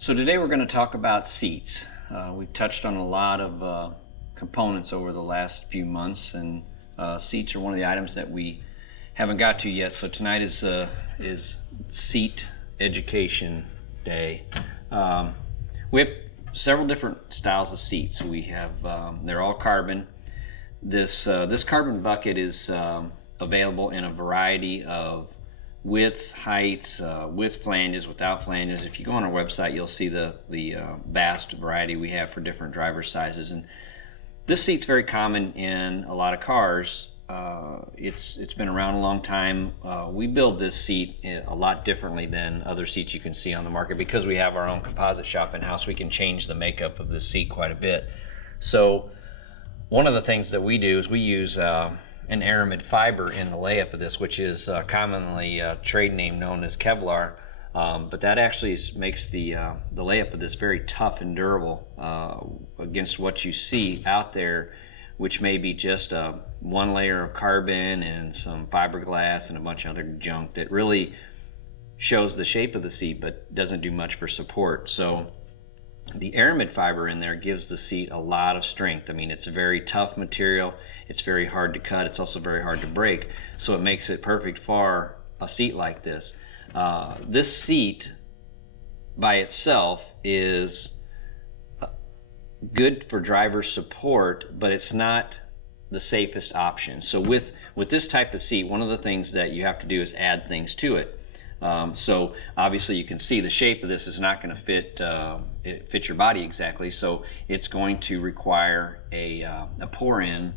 So today we're going to talk about seats. We've touched on a lot of components over the last few months, and seats are one of the items that we haven't got to yet. So tonight is seat education day. We have several different styles of seats. We have they're all carbon. This carbon bucket is available in a variety of widths, heights, with flanges, without flanges. If you go on our website, you'll see the vast variety we have for different driver sizes. And this seat's very common in a lot of cars. It's been around a long time. We build this seat a lot differently than other seats you can see on the market because we have our own composite shop in-house. We can change the makeup of this seat quite a bit. So one of the things that we do is we use an aramid fiber in the layup of this, which is commonly trade name known as Kevlar, but that actually makes the layup of this very tough and durable against what you see out there, which may be just one layer of carbon and some fiberglass and a bunch of other junk that really shows the shape of the seat but doesn't do much for support. So the aramid fiber in there gives the seat a lot of strength. I mean, it's a very tough material. It's very hard to cut. It's also very hard to break. So it makes it perfect for a seat like this. This seat by itself is good for driver support, but it's not the safest option. So with this type of seat, one of the things that you have to do is add things to it. So obviously you can see the shape of this is not going to fit your body exactly, so it's going to require a pour-in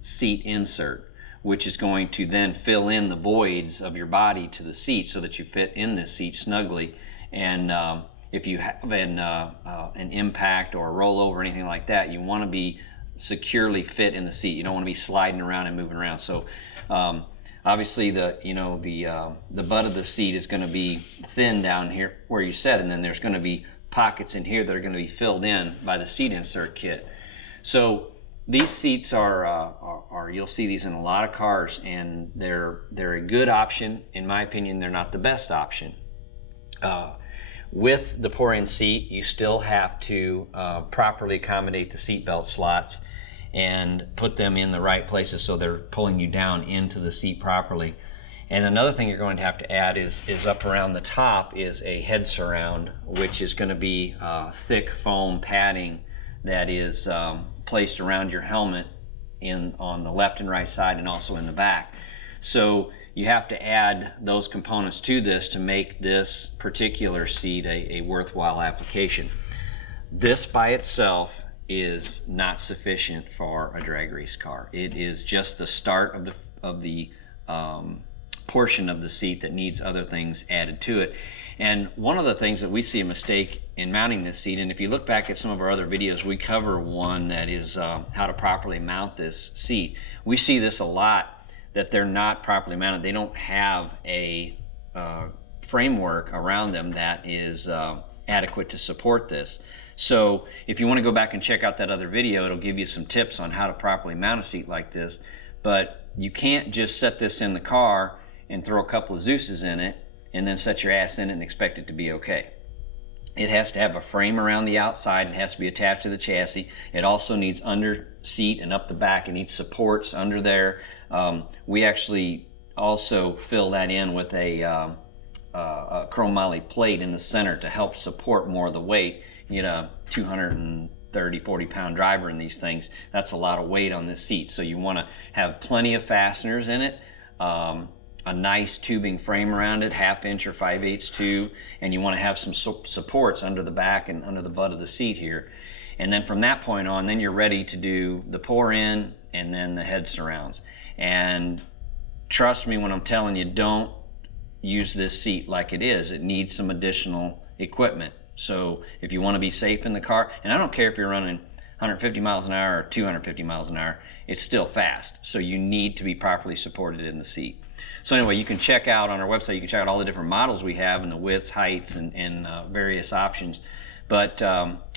seat insert, which is going to then fill in the voids of your body to the seat so that you fit in this seat snugly. And if you have an impact or a rollover or anything like that, you want to be securely fit in the seat. You don't want to be sliding around and moving around. So obviously the butt of the seat is going to be thin down here where you sit, and then there's going to be pockets in here that are going to be filled in by the seat insert kit. So these seats are you'll see these in a lot of cars, and they're a good option. In my opinion, they're not the best option. With the pour-in seat, you still have to properly accommodate the seat belt slots and put them in the right places so they're pulling you down into the seat properly. And another thing you're going to have to add is up around the top is a head surround, which is going to be thick foam padding that is placed around your helmet on the left and right side and also in the back. So you have to add those components to this to make this particular seat a worthwhile application. This by itself is not sufficient for a drag race car. It is just the start of the portion of the seat that needs other things added to it. And one of the things that we see a mistake in mounting this seat, and if you look back at some of our other videos, we cover one that is how to properly mount this seat. We see this a lot, that they're not properly mounted. They don't have a framework around them that is adequate to support this. So if you want to go back and check out that other video, it'll give you some tips on how to properly mount a seat like this. But you can't just set this in the car and throw a couple of Zeus's in it and then set your ass in it and expect it to be okay. It has to have a frame around the outside. It has to be attached to the chassis. It also needs under seat and up the back. It needs supports under there. We actually also fill that in with a chromoly plate in the center to help support more of the weight. You get a 230, 40-pound driver in these things. That's a lot of weight on this seat. So you want to have plenty of fasteners in it, a nice tubing frame around it, 1/2 inch or 5/8 tube, and you want to have some supports under the back and under the butt of the seat here. And then from that point on, then you're ready to do the pour-in and then the head surrounds. And trust me when I'm telling you, don't use this seat like it is. It needs some additional equipment. So if you want to be safe in the car, and I don't care if you're running 150 miles an hour or 250 miles an hour, it's still fast. So you need to be properly supported in the seat. So anyway, you can check out on our website, you can check out all the different models we have and the widths, heights, and various options. But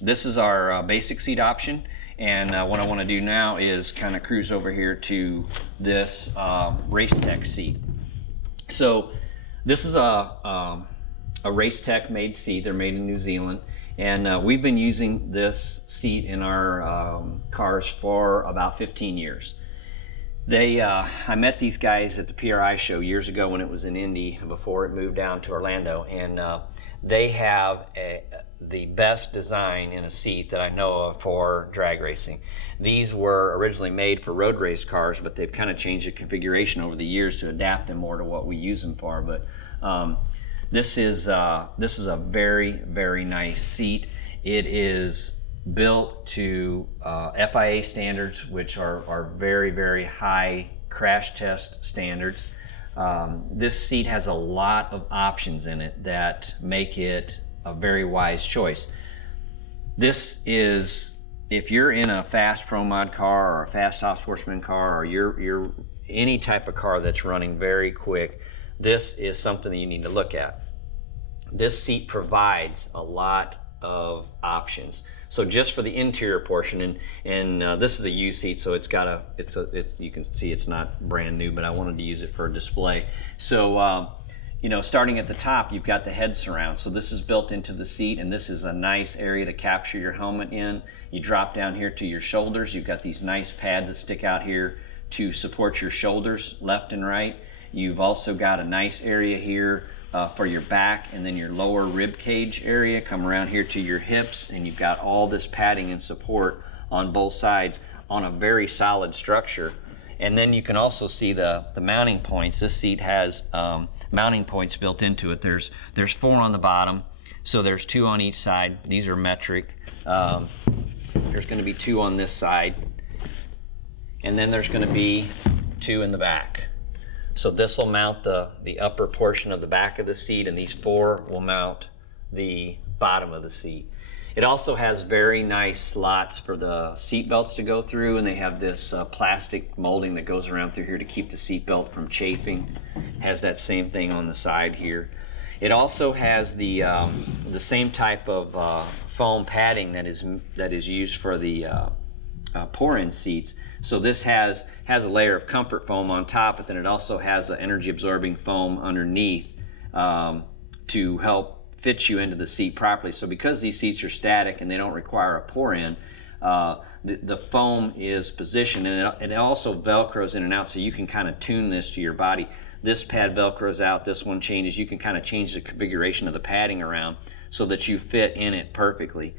this is our basic seat option. And what I want to do now is kind of cruise over here to this Racetech seat. So this is a a Racetech made seat. They're made in New Zealand, and we've been using this seat in our cars for about 15 years. I met these guys at the PRI show years ago when it was in Indy before it moved down to Orlando, and they have the best design in a seat that I know of for drag racing. These were originally made for road race cars, but they've kind of changed the configuration over the years to adapt them more to what we use them for. But this is a very, very nice seat. It is built to FIA standards, which are very, very high crash test standards. This seat has a lot of options in it that make it a very wise choice. This is, if you're in a fast Pro Mod car or a fast Top Sportsman car, or you're any type of car that's running very quick, this is something that you need to look at. This seat provides a lot of options. So just for the interior portion, and this is a U seat, so it's you can see it's not brand new, but I wanted to use it for a display. So you know, starting at the top, you've got the head surround. So this is built into the seat, and this is a nice area to capture your helmet in. You drop down here to your shoulders. You've got these nice pads that stick out here to support your shoulders left and right. You've also got a nice area here for your back, and then your lower rib cage area. Come around here to your hips, and you've got all this padding and support on both sides on a very solid structure. And then you can also see the mounting points. This seat has mounting points built into it. There's 4 on the bottom, so there's 2 on each side. These are metric. There's going to be 2 on this side, and then there's going to be 2 in the back. So this will mount the upper portion of the back of the seat, and these 4 will mount the bottom of the seat. It also has very nice slots for the seat belts to go through, and they have this plastic molding that goes around through here to keep the seat belt from chafing. It has that same thing on the side here. It also has the same type of foam padding that is used for the pour-in seats. So this has a layer of comfort foam on top, but then it also has an energy absorbing foam underneath to help fit you into the seat properly. So because these seats are static and they don't require a pour-in, the foam is positioned, and it also velcros in and out, so you can kind of tune this to your body. This pad velcros out, this one changes. You can kind of change the configuration of the padding around so that you fit in it perfectly.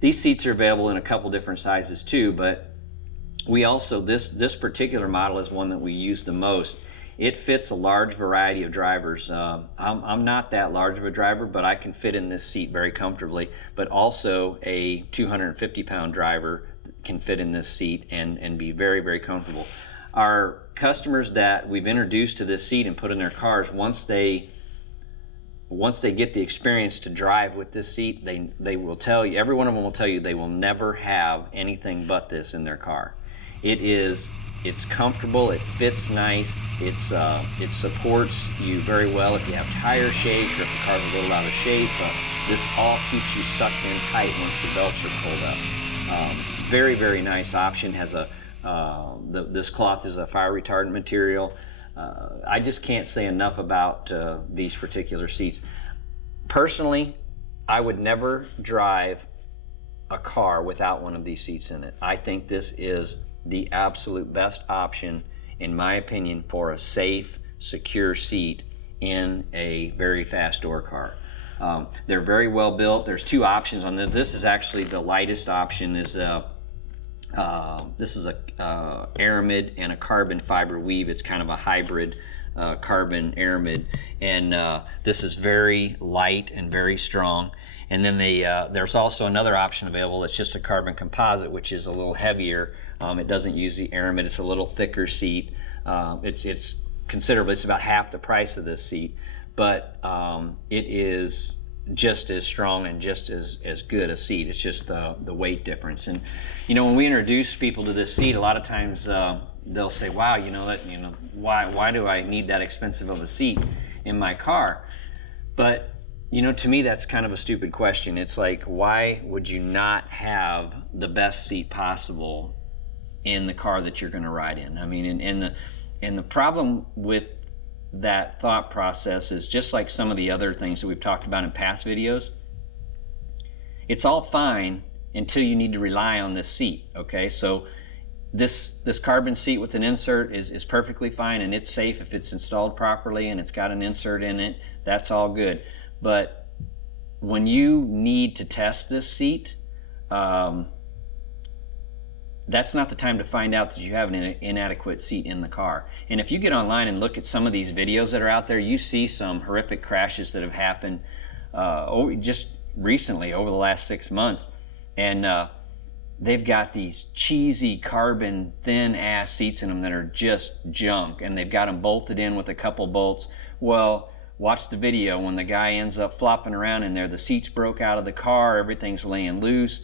These seats are available in a couple different sizes too, but we also, this particular model is one that we use the most. It fits a large variety of drivers. I'm not that large of a driver, but I can fit in this seat very comfortably. But also a 250-pound driver can fit in this seat and be very, very comfortable. Our customers that we've introduced to this seat and put in their cars, once they get the experience to drive with this seat, they will tell you, every one of them will tell you they will never have anything but this in their car. It's comfortable, it fits nice, it supports you very well if you have tire shakes or if the car's a little out of shape. This all keeps you sucked in tight once the belts are pulled up. Very, very nice option. Has this cloth is a fire retardant material. I just can't say enough about these particular seats. Personally, I would never drive a car without one of these seats in it. I think this is the absolute best option, in my opinion, for a safe, secure seat in a very fast door car. They're very well built. There's 2 options on this. This is actually the lightest option. This is a aramid and a carbon fiber weave. It's kind of a hybrid carbon aramid, and this is very light and very strong. And then there's also another option available. It's just a carbon composite, which is a little heavier. It doesn't use the aramid. It's a little thicker seat. It's considerably. It's about half the price of this seat, but it is just as strong and just as good a seat. It's just the weight difference. And you know, when we introduce people to this seat, a lot of times they'll say, "Wow, why do I need that expensive of a seat in my car?" But you know, to me, that's kind of a stupid question. It's like, why would you not have the best seat possible in the car that you're going to ride in? I mean, and the problem with that thought process is just like some of the other things that we've talked about in past videos. It's all fine until you need to rely on this seat, okay? So this carbon seat with an insert is perfectly fine, and it's safe if it's installed properly and it's got an insert in it. That's all good. But when you need to test this seat, that's not the time to find out that you have an inadequate seat in the car. And if you get online and look at some of these videos that are out there, you see some horrific crashes that have happened just recently over the last 6 months. And they've got these cheesy carbon thin ass seats in them that are just junk, and they've got them bolted in with a couple bolts. Well, watch the video. When the guy ends up flopping around in there, the seats broke out of the car, everything's laying loose.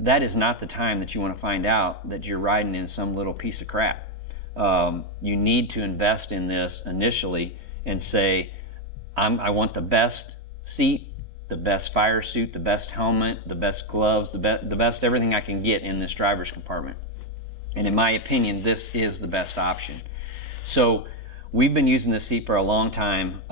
That is not the time that you want to find out that you're riding in some little piece of crap. You need to invest in this initially and say, I want the best seat, the best fire suit, the best helmet, the best gloves, the best everything I can get in this driver's compartment. And in my opinion, this is the best option. So we've been using this seat for a long time.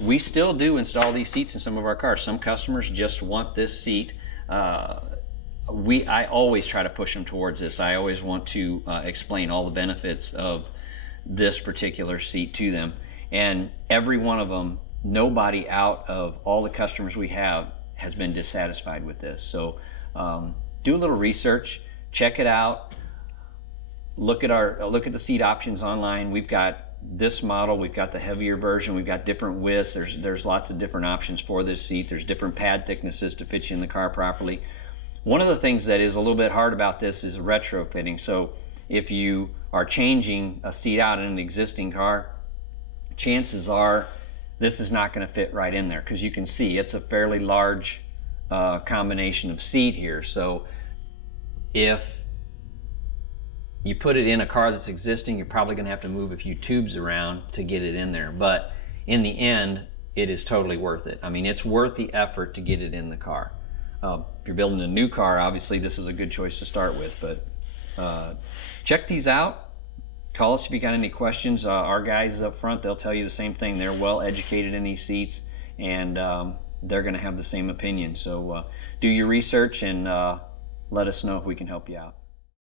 We still do install these seats in some of our cars. Some customers just want this seat. I always try to push them towards this. I always want to explain all the benefits of this particular seat to them. And every one of them, nobody out of all the customers we have has been dissatisfied with this. So do a little research, check it out, look at the seat options online. We've got this model, we've got the heavier version, we've got different widths. There's lots of different options for this seat. There's different pad thicknesses to fit you in the car properly. One of the things that is a little bit hard about this is retrofitting. So if you are changing a seat out in an existing car, chances are this is not going to fit right in there, because you can see it's a fairly large combination of seat here. So if you put it in a car that's existing, you're probably going to have to move a few tubes around to get it in there. But in the end, it is totally worth it. I mean, it's worth the effort to get it in the car. If you're building a new car, obviously this is a good choice to start with, but check these out. Call us if you got any questions. Our guys up front, they'll tell you the same thing. They're well educated in these seats, and they're going to have the same opinion. So do your research and let us know if we can help you out.